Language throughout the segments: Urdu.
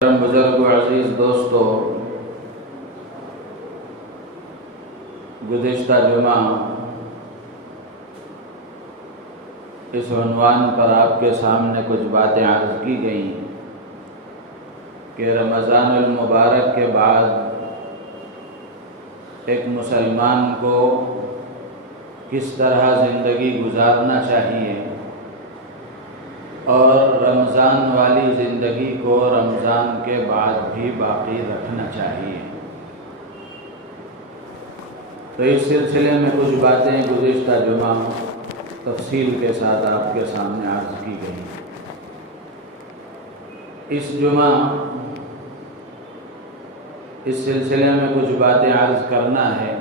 بزرگ و عزیز دوستو، گزشتہ جمعہ اس عنوان پر آپ کے سامنے کچھ باتیں عرض کی گئیں کہ رمضان المبارک کے بعد ایک مسلمان کو کس طرح زندگی گزارنا چاہیے اور رمضان والی زندگی کو رمضان کے بعد بھی باقی رکھنا چاہیے۔ تو اس سلسلے میں کچھ باتیں گزشتہ جمعہ تفصیل کے ساتھ آپ کے سامنے عرض کی گئی۔ اس جمعہ اس سلسلے میں کچھ باتیں عرض کرنا ہے۔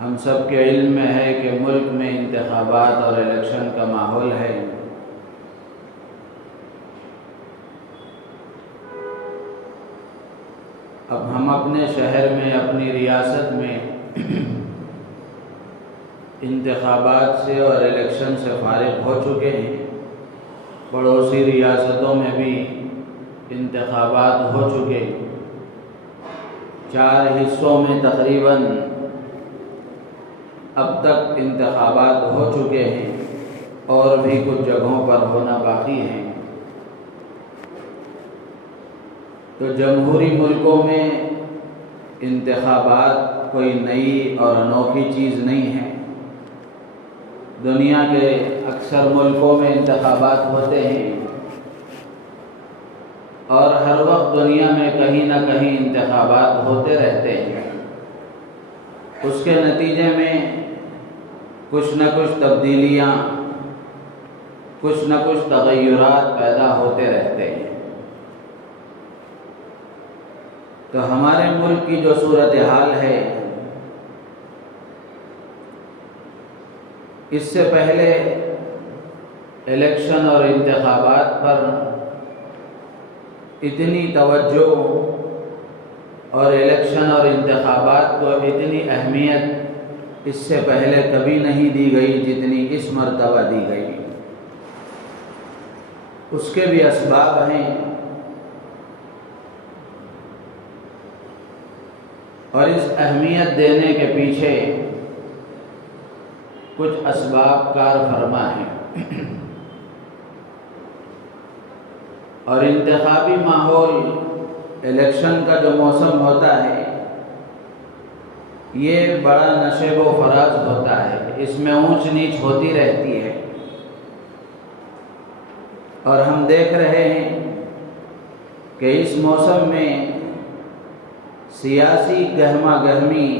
ہم سب کے علم میں ہے کہ ملک میں انتخابات اور الیکشن کا ماحول ہے۔ اب ہم اپنے شہر میں، اپنی ریاست میں انتخابات سے اور الیکشن سے فارغ ہو چکے ہیں۔ پڑوسی ریاستوں میں بھی انتخابات ہو چکے، 4 حصوں میں تقریباً اب تک انتخابات ہو چکے ہیں اور بھی کچھ جگہوں پر ہونا باقی ہے۔ تو جمہوری ملکوں میں انتخابات کوئی نئی اور انوکھی چیز نہیں ہے۔ دنیا کے اکثر ملکوں میں انتخابات ہوتے ہیں اور ہر وقت دنیا میں کہیں نہ کہیں انتخابات ہوتے رہتے ہیں۔ اس کے نتیجے میں کچھ نہ کچھ تبدیلیاں، کچھ نہ کچھ تغیرات پیدا ہوتے رہتے ہیں۔ تو ہمارے ملک کی جو صورتحال ہے، اس سے پہلے الیکشن اور انتخابات پر اتنی توجہ اور الیکشن اور انتخابات کو اتنی اہمیت اس سے پہلے کبھی نہیں دی گئی جتنی اس مرتبہ دی گئی۔ اس کے بھی اسباب ہیں اور اس اہمیت دینے کے پیچھے کچھ اسباب کار فرما ہیں۔ اور انتخابی ماحول، الیکشن کا جو موسم ہوتا ہے، یہ بڑا نشیب و فراز ہوتا ہے۔ اس میں اونچ نیچ ہوتی رہتی ہے اور ہم دیکھ رہے ہیں کہ اس موسم میں سیاسی گہما گہمی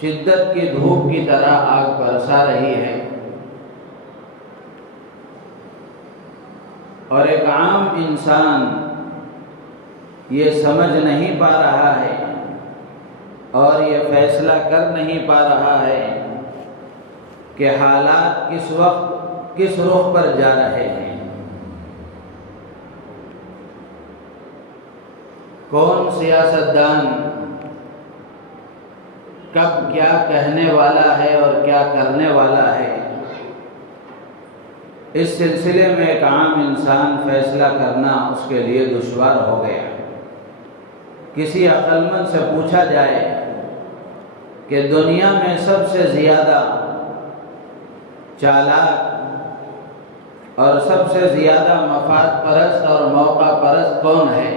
شدت کی دھوپ کی طرح آگ برسا رہی ہے اور ایک عام انسان یہ سمجھ نہیں پا رہا ہے اور یہ فیصلہ کر نہیں پا رہا ہے کہ حالات کس وقت کس رخ پر جا رہے ہیں، کون سیاستدان کب کیا کہنے والا ہے اور کیا کرنے والا ہے۔ اس سلسلے میں ایک عام انسان فیصلہ کرنا اس کے لیے دشوار ہو گیا۔ کسی عقل مند سے پوچھا جائے کہ دنیا میں سب سے زیادہ چالاک اور سب سے زیادہ مفاد پرست اور موقع پرست کون ہے،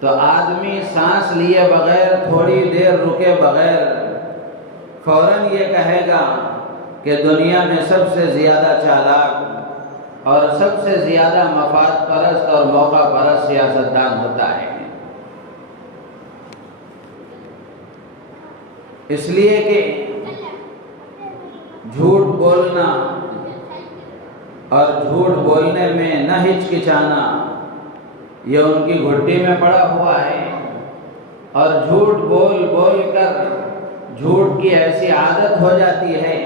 تو آدمی سانس لیے بغیر، تھوڑی دیر رکے بغیر فوراً یہ کہے گا کہ دنیا میں سب سے زیادہ چالاک اور سب سے زیادہ مفاد پرست اور موقع پرست سیاستدان ہوتا ہے۔ اس لیے کہ جھوٹ بولنا اور جھوٹ بولنے میں نہ ہچکچانا یہ ان کی گھٹی میں پڑا ہوا ہے، اور جھوٹ بول بول کر جھوٹ کی ایسی عادت ہو جاتی ہے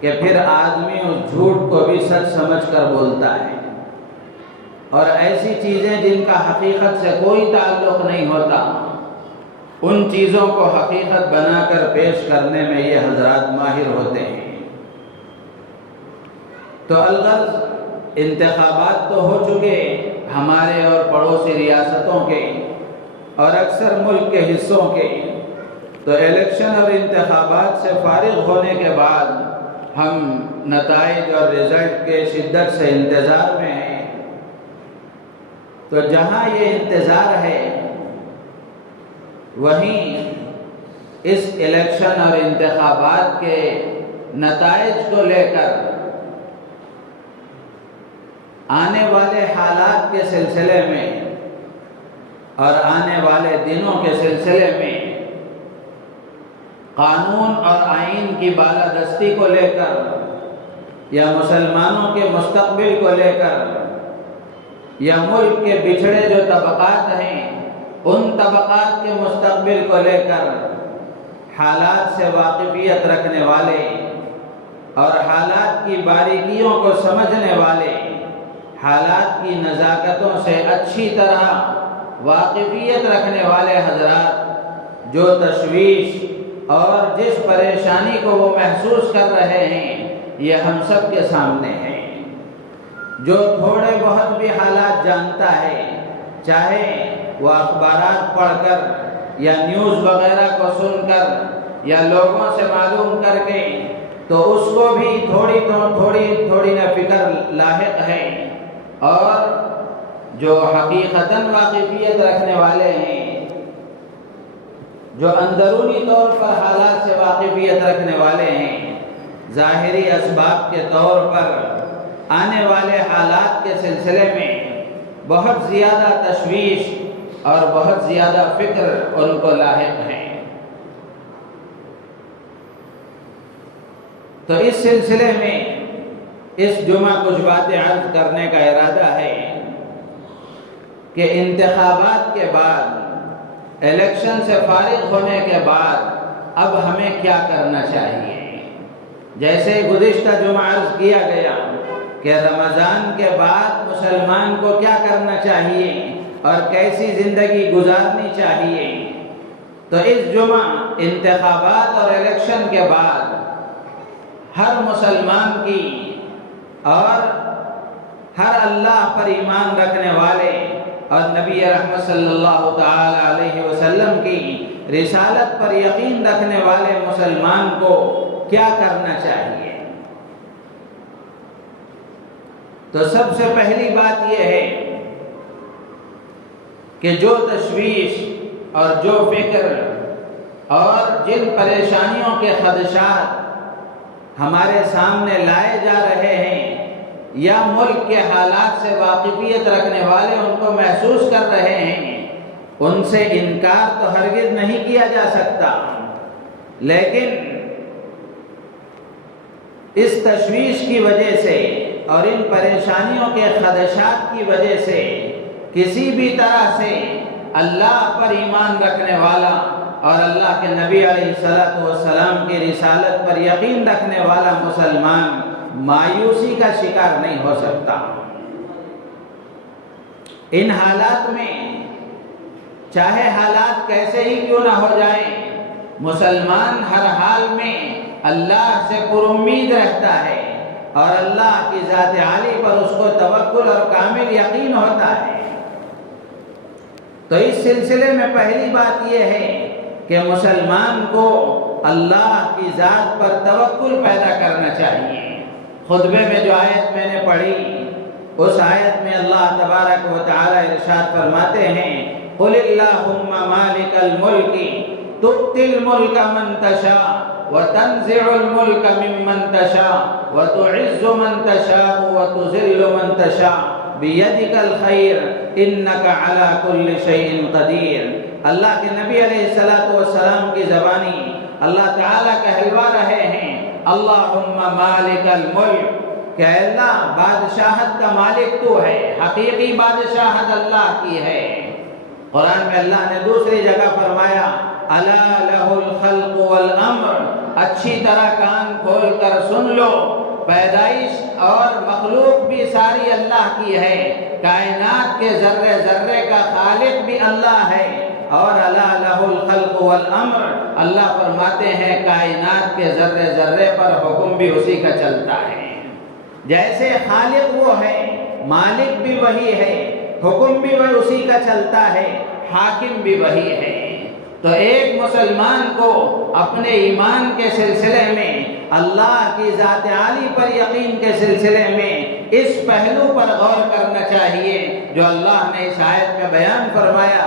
کہ پھر آدمی اس جھوٹ کو بھی سچ سمجھ کر بولتا ہے، اور ایسی چیزیں جن کا حقیقت سے کوئی تعلق نہیں ہوتا، ان چیزوں کو حقیقت بنا کر پیش کرنے میں یہ حضرات ماہر ہوتے ہیں۔ تو الغرض انتخابات تو ہو چکے ہمارے اور پڑوسی ریاستوں کے اور اکثر ملک کے حصوں کے، تو الیکشن اور انتخابات سے فارغ ہونے کے بعد ہم نتائج اور رزلٹ کے شدت سے انتظار میں ہیں۔ تو جہاں یہ انتظار ہے وہیں اس الیکشن اور انتخابات کے نتائج کو لے کر آنے والے حالات کے سلسلے میں اور آنے والے دنوں کے سلسلے میں قانون اور آئین کی بالادستی کو لے کر یا مسلمانوں کے مستقبل کو لے کر یا ملک کے بچھڑے جو طبقات ہیں ان طبقات کے مستقبل کو لے کر حالات سے واقفیت رکھنے والے اور حالات کی باریکیوں کو سمجھنے والے، حالات کی نزاکتوں سے اچھی طرح واقفیت رکھنے والے حضرات جو تشویش اور جس پریشانی کو وہ محسوس کر رہے ہیں یہ ہم سب کے سامنے ہے۔ جو تھوڑے بہت بھی حالات جانتا ہے، چاہے وہ اخبارات پڑھ کر یا نیوز وغیرہ کو سن کر یا لوگوں سے معلوم کر کے، تو اس کو بھی تھوڑی نہ فکر لاحق ہے، اور جو حقیقتاً واقفیت رکھنے والے ہیں، جو اندرونی طور پر حالات سے واقفیت رکھنے والے ہیں، ظاہری اسباب کے طور پر آنے والے حالات کے سلسلے میں بہت زیادہ تشویش اور بہت زیادہ فکر ان کو لاحق ہے۔ تو اس سلسلے میں اس جمعہ کچھ باتیں عرض کرنے کا ارادہ ہے کہ انتخابات کے بعد، الیکشن سے فارغ ہونے کے بعد اب ہمیں کیا کرنا چاہیے۔ جیسے گزشتہ جمعہ عرض کیا گیا کہ رمضان کے بعد مسلمان کو کیا کرنا چاہیے اور کیسی زندگی گزارنی چاہیے، تو اس جمعہ انتخابات اور الیکشن کے بعد ہر مسلمان کی اور ہر اللہ پر ایمان رکھنے والے اور نبی رحمت صلی اللہ تعالی علیہ وسلم کی رسالت پر یقین رکھنے والے مسلمان کو کیا کرنا چاہیے۔ تو سب سے پہلی بات یہ ہے کہ جو تشویش اور جو فکر اور جن پریشانیوں کے خدشات ہمارے سامنے لائے جا رہے ہیں یا ملک کے حالات سے واقفیت رکھنے والے ان کو محسوس کر رہے ہیں، ان سے انکار تو ہرگز نہیں کیا جا سکتا، لیکن اس تشویش کی وجہ سے اور ان پریشانیوں کے خدشات کی وجہ سے کسی بھی طرح سے اللہ پر ایمان رکھنے والا اور اللہ کے نبی علیہ السلام کی رسالت پر یقین رکھنے والا مسلمان مایوسی کا شکار نہیں ہو سکتا۔ ان حالات میں چاہے حالات کیسے ہی کیوں نہ ہو جائیں، مسلمان ہر حال میں اللہ سے پر امید رہتا ہے اور اللہ کی ذات عالی پر اس کو توکل اور کامل یقین ہوتا ہے۔ تو اس سلسلے میں پہلی بات یہ ہے کہ مسلمان کو اللہ کی ذات پر توکل پیدا کرنا چاہیے۔ خطبے میں جو آیت میں نے پڑھی، اس آیت میں اللہ تبارک و تعالی ارشاد فرماتے ہیں، قُلِ اللَّهُمَّ مَالِكَ الْمُلْكِ تُؤْتِي الْمُلْكَ مَنْ تَشَاءُ وَتَنْزِعُ الْمُلْكَ مِمَّنْ تَشَاءُ وَتُعِزُّ مَنْ تَشَاءُ وَتُذِلُّ مَنْ تَشَاءُ بِيَدِكَ الْخَيْرُ إِنَّكَ عَلَى كُلِّ شَيْءٍ قَدِيرٌ۔ اللہ کے نبی علیہ السلام کی زبانی اللہ تعالیٰ کہلوا رہے ہیں، اللہم مالک الملک، کہ اللہ بادشاہت کا مالک تو ہے، حقیقی بادشاہت اللہ کی ہے۔ قرآن میں اللہ نے دوسری جگہ فرمایا، الا لہ الخلق والامر، اچھی طرح کان کھول کر سن لو، پیدائش اور مخلوق بھی ساری اللہ کی ہے، کائنات کے ذرے ذرے کا خالق بھی اللہ ہے، اور الا لہ الخلق والامر، اللہ فرماتے ہیں کائنات کے ذرے ذرے پر حکم بھی اسی کا چلتا ہے۔ جیسے خالق وہ ہے، مالک بھی وہی ہے، حکم بھی وہی اسی کا چلتا ہے، حاکم بھی وہی ہے۔ تو ایک مسلمان کو اپنے ایمان کے سلسلے میں، اللہ کی ذات عالی پر یقین کے سلسلے میں اس پہلو پر غور کرنا چاہیے جو اللہ نے اس آیت میں بیان فرمایا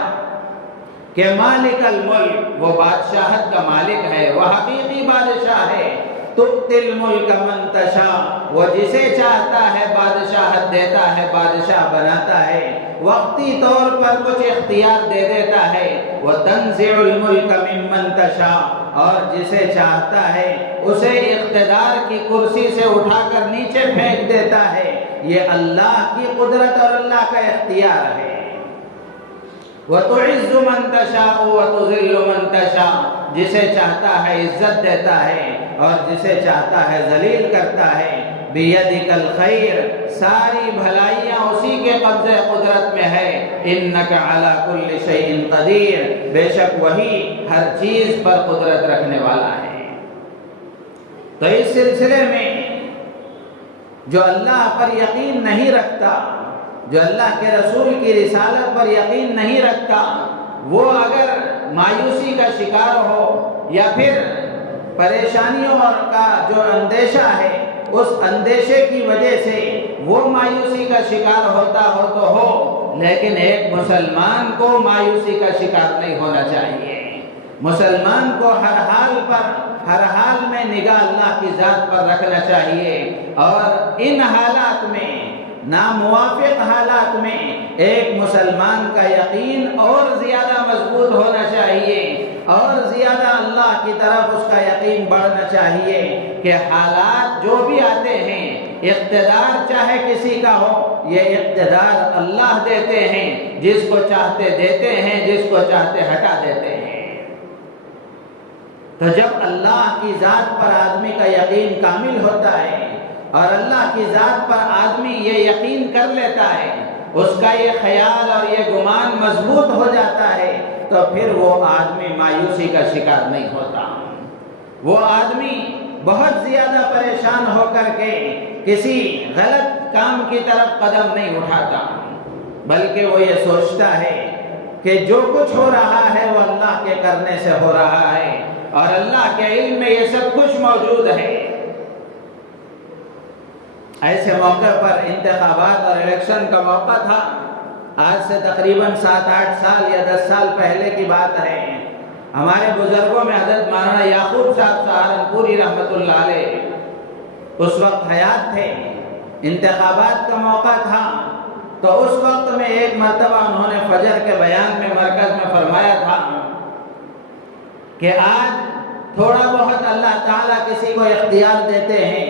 کہ مالک الملک، وہ بادشاہت کا مالک ہے، وہ حقیقی بادشاہ ہے۔ تؤتی الملک من تشاء، وہ جسے چاہتا ہے بادشاہت دیتا ہے، بادشاہ بناتا ہے، وقتی طور پر کچھ اختیار دے دیتا ہے۔ وتنزع الملک ممن تشاء، اور جسے چاہتا ہے اسے اقتدار کی کرسی سے اٹھا کر نیچے پھینک دیتا ہے۔ یہ اللہ کی قدرت اور اللہ کا اختیار ہے۔ وَتُعِزُّ مَن تَشَاءُ وَتُذِلُّ مَن تَشَاءُ، جسے چاہتا ہے عزت دیتا ہے اور جسے چاہتا ہے ذلیل کرتا ہے۔ بِيَدِكَ الْخَيْرُ، ساری بھلائیاں اسی کے قبضہ قدرت میں ہے۔ إِنَّكَ عَلَى كُلِّ شَيْءٍ قَدِيرٌ، بے شک وہی ہر چیز پر قدرت رکھنے والا ہے۔ تو اس سلسلے میں جو اللہ پر یقین نہیں رکھتا، جو اللہ کے رسول کی رسالت پر یقین نہیں رکھتا، وہ اگر مایوسی کا شکار ہو یا پھر پریشانیوں کا جو اندیشہ ہے، اس اندیشے کی وجہ سے وہ مایوسی کا شکار ہوتا ہو تو ہو، لیکن ایک مسلمان کو مایوسی کا شکار نہیں ہونا چاہیے۔ مسلمان کو ہر حال پر، ہر حال میں نگاہ اللہ کی ذات پر رکھنا چاہیے، اور ان حالات میں، ناموافق حالات میں ایک مسلمان کا یقین اور زیادہ مضبوط ہونا چاہیے، اور زیادہ اللہ کی طرف اس کا یقین بڑھنا چاہیے کہ حالات جو بھی آتے ہیں، اقتدار چاہے کسی کا ہو، یہ اقتدار اللہ دیتے ہیں، جس کو چاہتے دیتے ہیں، جس کو چاہتے ہٹا دیتے ہیں۔ تو جب اللہ کی ذات پر آدمی کا یقین کامل ہوتا ہے اور اللہ کی ذات پر آدمی یہ یقین کر لیتا ہے، اس کا یہ خیال اور یہ گمان مضبوط ہو جاتا ہے، تو پھر وہ آدمی مایوسی کا شکار نہیں ہوتا۔ وہ آدمی بہت زیادہ پریشان ہو کر کے کسی غلط کام کی طرف قدم نہیں اٹھاتا، بلکہ وہ یہ سوچتا ہے کہ جو کچھ ہو رہا ہے وہ اللہ کے کرنے سے ہو رہا ہے، اور اللہ کے علم میں یہ سب کچھ موجود ہے۔ ایسے موقع پر انتخابات اور الیکشن کا موقع تھا، آج سے تقریباً 7-8 سال یا 10 سال پہلے کی بات ہے۔ ہمارے بزرگوں میں حضرت مولانا یعقوب صاحب سہارنپوری رحمۃ اللہ علیہ اس وقت حیات تھے، انتخابات کا موقع تھا، تو اس وقت میں ایک مرتبہ انہوں نے فجر کے بیان میں مرکز میں فرمایا تھا کہ آج تھوڑا بہت اللہ تعالیٰ کسی کو اختیار دیتے ہیں،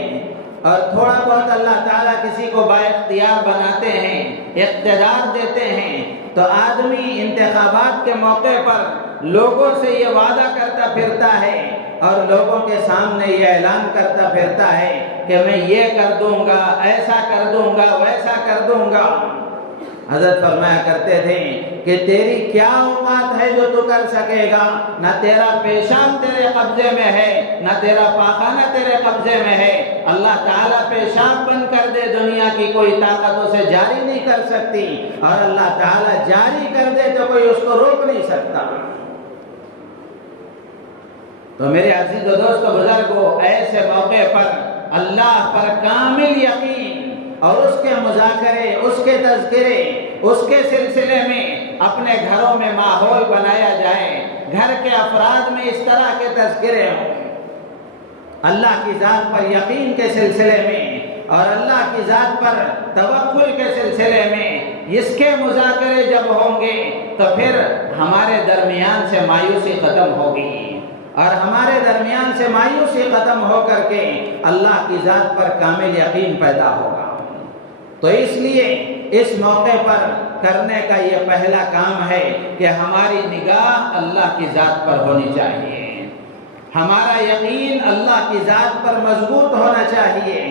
اور تھوڑا بہت اللہ تعالیٰ کسی کو با اختیار بناتے ہیں، اقتدار دیتے ہیں، تو آدمی انتخابات کے موقع پر لوگوں سے یہ وعدہ کرتا پھرتا ہے اور لوگوں کے سامنے یہ اعلان کرتا پھرتا ہے کہ میں یہ کر دوں گا، ایسا کر دوں گا، ویسا کر دوں گا۔ حضرت فرمایا کرتے تھے کہ تیری کیا اوقات ہے جو تو کر سکے گا؟ نہ تیرا پیشاب تیرے قبضے میں ہے، نہ تیرا پاخانہ تیرے قبضے میں ہے۔ اللہ تعالیٰ پیشاب بند کر دے، دنیا کی کوئی طاقت اسے جاری نہیں کر سکتی، اور اللہ تعالیٰ جاری کر دے تو کوئی اس کو روک نہیں سکتا۔ تو میرے عزیز و دوست و بزرگوں، ایسے موقع پر اللہ پر کامل یقین اور اس کے مذاکرے، اس کے تذکرے، اس کے سلسلے میں اپنے گھروں میں ماحول بنایا جائے، گھر کے افراد میں اس طرح کے تذکرے ہوں۔ اللہ کی ذات پر یقین کے سلسلے میں اور اللہ کی ذات پر توکل کے سلسلے میں اس کے مذاکرے جب ہوں گے تو پھر ہمارے درمیان سے مایوسی ختم ہوگی، اور ہمارے درمیان سے مایوسی ختم ہو کر کے اللہ کی ذات پر کامل یقین پیدا ہوگا۔ تو اس لیے اس موقع پر کرنے کا یہ پہلا کام ہے کہ ہماری نگاہ اللہ کی ذات پر ہونی چاہیے، ہمارا یقین اللہ کی ذات پر مضبوط ہونا چاہیے،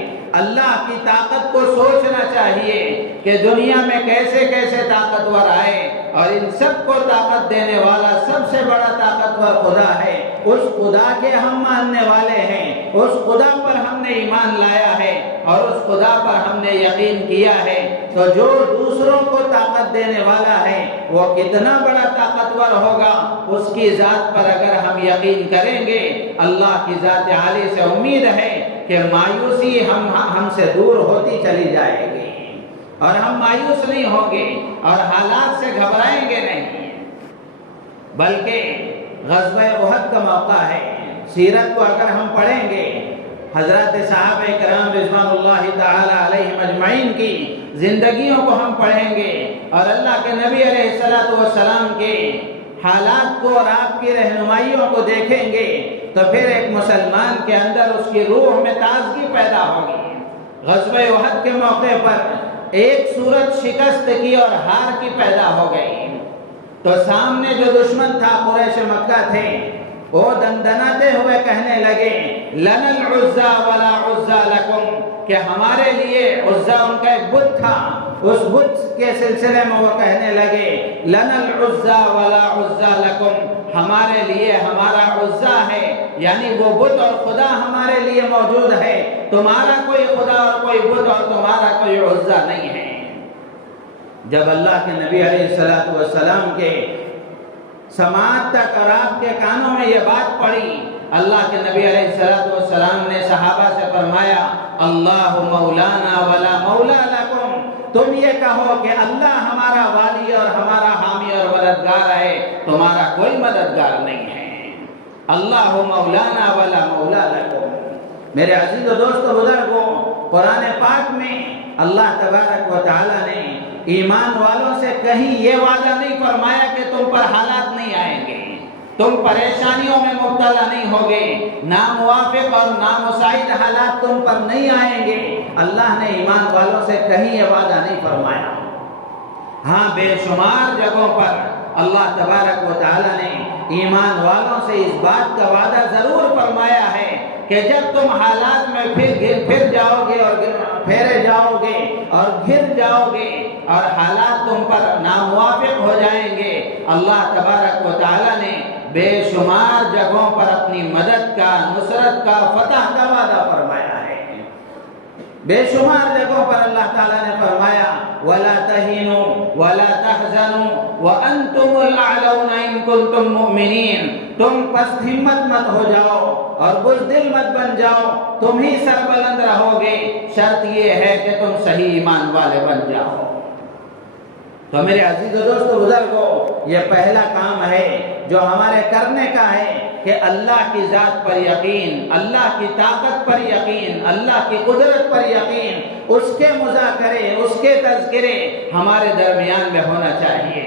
اللہ کی طاقت کو سوچنا چاہیے کہ دنیا میں کیسے کیسے طاقتور آئے، اور ان سب کو طاقت دینے والا سب سے بڑا طاقتور خدا ہے۔ اس خدا کے ہم ماننے والے ہیں، اس خدا پر ہم نے ایمان لایا ہے، اور اس خدا پر ہم نے یقین کیا ہے تو جو دوسروں کو طاقت دینے والا ہے وہ کتنا بڑا طاقتور ہوگا، اس کی ذات پر اگر ہم یقین کریں گے، اللہ کی ذات عالی سے امید ہے کہ مایوسی ہم سے دور ہوتی چلی جائے گی اور ہم مایوس نہیں ہوں گے اور حالات سے گھبرائیں گے نہیں، بلکہ غزوہ احد کا موقع ہے۔ سیرت کو اگر ہم پڑھیں گے، حضرات صحابہ کرام رضوان اللہ تعالی علیہم اجمعین کی زندگیوں کو ہم پڑھیں گے اور اللہ کے نبی علیہ السلام کے حالات کو اور آپ کی رہنمائیوں کو دیکھیں گے تو پھر ایک مسلمان کے اندر اس کی روح میں تازگی پیدا ہوگی۔ غزوہ احد کے موقع پر ایک صورت شکست کی اور ہار کی پیدا ہو گئی تو سامنے جو دشمن تھا قریش مکہ تھے، وہ دندناتے ہوئے کہنے لگے لَنَا الْعُزَّى وَلَا عُزَّى لَكُمْ، کہ ہمارے لیے عزہ ان کا ایک بت تھا، اس بت کے سلسلے میں وہ کہنے لگے لَنَا الْعُزَّى وَلَا عُزَّى لَكُمْ، ہمارے لیے ہمارا عزہ ہے، یعنی وہ بت اور خدا ہمارے لیے موجود ہے، تمہارا کوئی خدا اور کوئی بت اور تمہارا کوئی عزہ نہیں ہے۔ جب اللہ کے نبی علیہ السلام کے سماعت تک اور آپ کے کانوں میں یہ بات پڑی، اللہ کے نبی علیہ السلام نے صحابہ سے فرمایا اللہ مولانا ولا مولا لکم، تم یہ کہو کہ اللہ ہمارا والی اور ہمارا حامی اور مددگار ہے، تمہارا کوئی مددگار نہیں ہے۔ اللہ مولانا ولا مولا لکم۔ میرے عزیز و دوست و بزرگوں، قرآن پاک میں اللہ تبارک و تعالی نے ایمان والوں سے کہیں یہ وعدہ نہیں فرمایا کہ تم پر حالات نہیں آئیں گے، تم پریشانیوں میں مبتلا نہیں ہوگے، ناموافق اور نامساعد حالات تم پر نہیں آئیں گے۔ اللہ نے ایمان والوں سے کہیں یہ وعدہ نہیں فرمایا۔ ہاں، بے شمار جگہوں پر اللہ تبارک و تعالی نے ایمان والوں سے اس بات کا وعدہ ضرور فرمایا ہے کہ جب تم حالات میں پھر جاؤ گے اور پھیرے جاؤ گے اور گر جاؤ گے اور حالات تم پر ناموافق ہو جائیں گے، اللہ تبارک و تعالی نے بے شمار جگہوں پر اپنی مدد کا، نصرت کا، فتح کا وعدہ فرمایا ہے۔ بے شمار جگہوں پر اللہ تعالیٰ نے فرمایا وَلَا تَهِنُوا وَلَا تَحْزَنُوا وَأَنْتُمُ الْأَعْلَوْنَ إِن كُنتُم مُؤْمِنِينَ، تم پست ہمت مت ہو جاؤ اور بزدل مت بن جاؤ، تم ہی سربلند رہو گے، شرط یہ ہے کہ تم صحیح ایمان والے بن جاؤ۔ تو میرے عزیز و دوست و بزرگوں، یہ پہلا کام ہے جو ہمارے کرنے کا ہے کہ اللہ کی ذات پر یقین، اللہ کی طاقت پر یقین، اللہ کی قدرت پر یقین، اس کے مذاکرے، اس کے تذکرے ہمارے درمیان میں ہونا چاہیے۔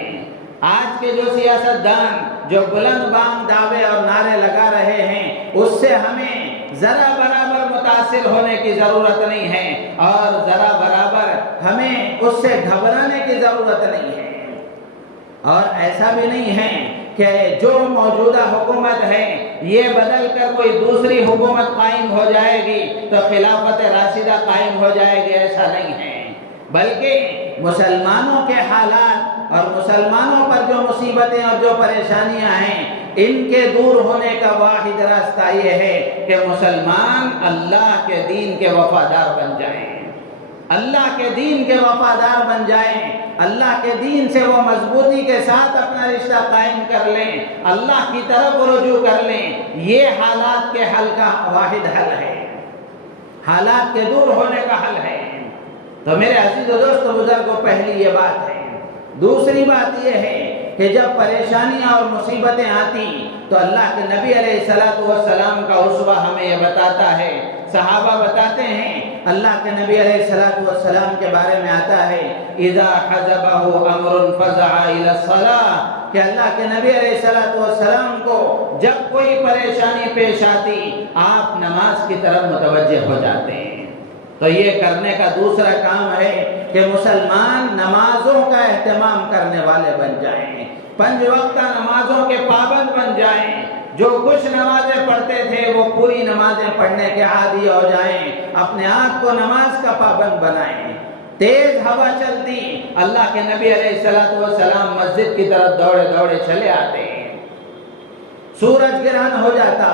آج کے جو سیاستدان جو بلند بام دعوے اور نعرے لگا رہے ہیں، اس سے ہمیں ذرا برابر متاثر ہونے کی ضرورت نہیں ہے اور ذرا برابر ہمیں اس سے گھبرانے کی ضرورت نہیں ہے، اور ایسا بھی نہیں ہے کہ جو موجودہ حکومت ہے یہ بدل کر کوئی دوسری حکومت قائم ہو جائے گی تو خلافت راشدہ قائم ہو جائے گی، ایسا نہیں ہے، بلکہ مسلمانوں کے حالات اور مسلمانوں پر جو مصیبتیں اور جو پریشانیاں ہیں، ان کے دور ہونے کا واحد راستہ یہ ہے کہ مسلمان اللہ کے دین کے وفادار بن جائیں، اللہ کے دین کے وفادار بن جائیں، اللہ کے دین سے وہ مضبوطی کے ساتھ اپنا رشتہ قائم کر لیں، اللہ کی طرف رجوع کر لیں۔ یہ حالات کے حل کا واحد حل ہے، حالات کے دور ہونے کا حل ہے۔ تو میرے عزیز و دوست و بزرگوں، پہلی یہ بات ہے۔ دوسری بات یہ ہے کہ جب پریشانیاں اور مصیبتیں آتی تو اللہ کے نبی علیہ السلام کا اسوہ ہمیں یہ بتاتا ہے، صحابہ بتاتے ہیں، اللہ کے نبی علیہ السلام کے بارے میں آتا ہے اذا حزبه امر فزع الى الصلاة، کہ اللہ کے نبی علیہ السلام کو جب کوئی پریشانی پیش آتی آپ نماز کی طرف متوجہ ہو جاتے ہیں۔ تو یہ کرنے کا دوسرا کام ہے کہ مسلمان نمازوں کا اہتمام کرنے والے بن جائیں، 5 وقتہ نمازوں کے پابند بن جائیں، جو کچھ نمازیں پڑھتے تھے وہ پوری نمازیں پڑھنے کے عادی ہو جائیں، اپنے آپ کو نماز کا پابند بنائیں۔ تیز ہوا چلتی، اللہ کے نبی علیہ السلام مسجد کی طرف دوڑے دوڑے چلے آتے، سورج گرہن ہو جاتا،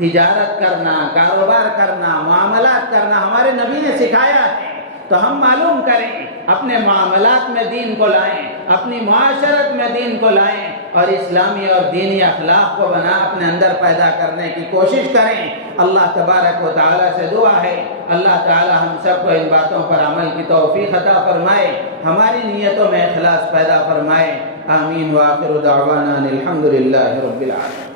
تجارت کرنا، کاروبار کرنا، معاملات کرنا ہمارے نبی نے سکھایا ہے، تو ہم معلوم کریں، اپنے معاملات میں دین کو لائیں، اپنی معاشرت میں دین کو لائیں، اور اسلامی اور دینی اخلاق کو اپنے اندر پیدا کرنے کی کوشش کریں۔ اللہ تبارک و تعالیٰ سے دعا ہے، اللہ تعالیٰ ہم سب کو ان باتوں پر عمل کی توفیق عطا فرمائے، ہماری نیتوں میں اخلاص پیدا فرمائے۔ آمین وآخر دعوانا الحمدللہ رب العالمین۔